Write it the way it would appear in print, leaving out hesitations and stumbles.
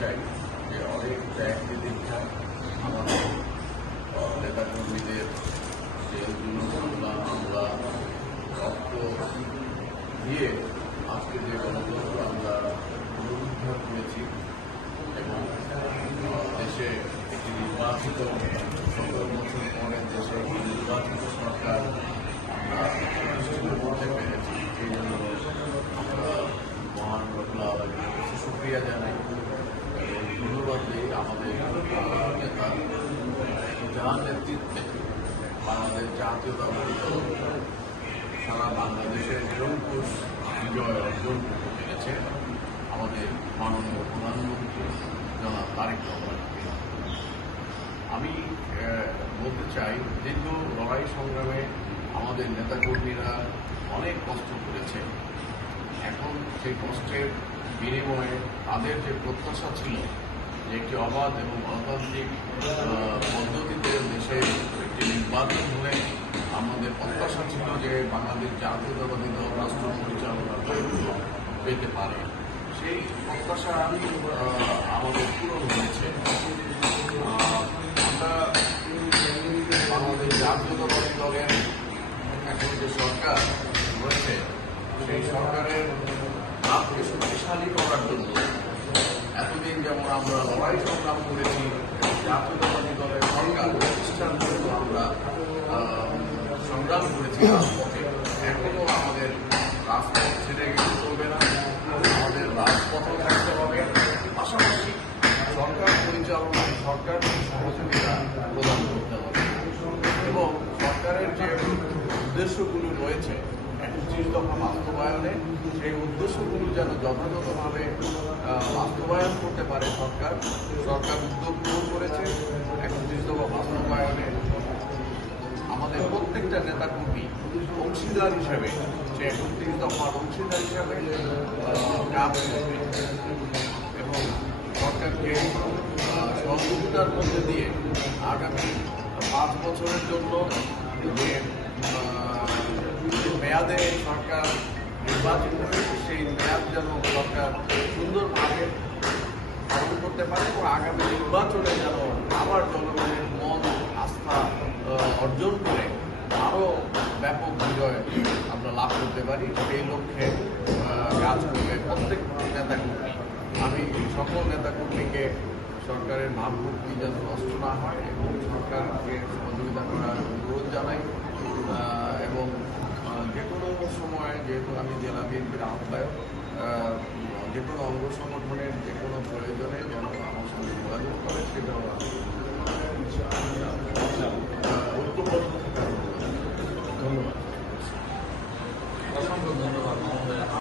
চাই যে অনেক ত্যাগকে দীক্ষা আমাদের নেতাকর্মীদের জেলগুলো মামলা রক্ত দিয়ে আজকে যে গণতন্ত্র আমরা পুনরুদ্ধার করেছি এবং দেশে একটি নির্বাচিত ১৭ বছর পরে দেশে একটি নির্বাচিত সরকার আমরা প্রতিষ্ঠিত করতে পেরেছি। এই জন্য আমরা মহান রব্বুল আলামিনের কাছে শুকরিয়া জানাই এবং ধন্যবাদ দিই আমাদের নেতা যার নেতৃত্বে বাংলাদেশ জাতীয়তাবাদী দল সারা বাংলাদেশের জনপুষ বিজয় অর্জন করতে পেরেছে আমাদের মাননীয় প্রধানমন্ত্রী জনাব তারেক রহমান। আমি বলতে চাই যেহেতু লড়াই সংগ্রামে আমাদের নেতাকর্মীরা অনেক কষ্ট করেছে, এখন সেই কষ্টের বিনিময়ে তাদের যে প্রত্যাশা ছিল যে একটি অবাধ এবং গণতান্ত্রিক পদ্ধতিতে দেশে একটি নির্বাচন হলে আমাদের প্রত্যাশা ছিল যে বাংলাদেশ জাতীয়তাবাদী দল রাষ্ট্র পরিচালনার দায়িত্ব পেতে পারে। সেই প্রত্যাশা আমাদের পূরণ হয়েছে। আমরা বাংলাদেশ জাতীয়তাবাদী দলের এখন যে সরকার রয়েছে সেই সরকারের লাভকে শক্তিশালী করার জন্য এতদিন যেমন আমরা লড়াই সংগ্রাম করেছি, জাতীয়তাবাদী দলের সরকার প্রতিষ্ঠার জন্য আমরা সংগ্রাম করেছি রাজপথে, এখনও আমাদের রাজপথ ছেড়ে গেলে চলবে না, আমাদের রাজপথও থাকতে হবে। পাশাপাশি সরকার পরিচালনায় সরকার সহযোগিতা প্রদান করতে হবে এবং সরকারের যে উদ্দেশ্যগুলো রয়েছে ৩১ দফা বাস্তবায়নে সেই উদ্দেশ্যগুলো যেন যথাযথভাবে বাস্তবায়ন করতে পারে সরকার উদ্যোগ গ্রহণ করেছে। ৩১ দফা বাস্তবায়নে আমাদের প্রত্যেকটা নেতাকর্মী অংশীদার হিসেবে সে ৩১ দফার অংশীদার হিসাবে কাজ করবে এবং সরকারকে সহযোগিতার মধ্যে দিয়ে আগামী ৫ বছরের জন্য যে মেয়াদে সরকার নির্বাচিত হয়েছে সেই মেয়াদ যেন সরকার সুন্দরভাবে পালন করতে পারে এবং আগামী নির্বাচনে যেন আবার জনগণের মন আস্থা অর্জন করে আরও ব্যাপক বিজয় আমরা লাভ করতে পারি। সেই লক্ষ্যে কাজ করবে প্রত্যেক নেতাকর্মী। আমি সকল নেতাকর্মীকে সরকারের ভাবমূর্তি যেন নষ্ট না হয় এবং সরকারকে সহযোগিতা করার অনুরোধ জানাই এবং যে কোনো সময় যেহেতু আমি জেলা বিএনপির আহ্বায়ক, যে কোনো অঙ্গ সংগঠনের যে কোনো প্রয়োজনে যেন আমার সঙ্গে যোগাযোগ করে সেটাও আমি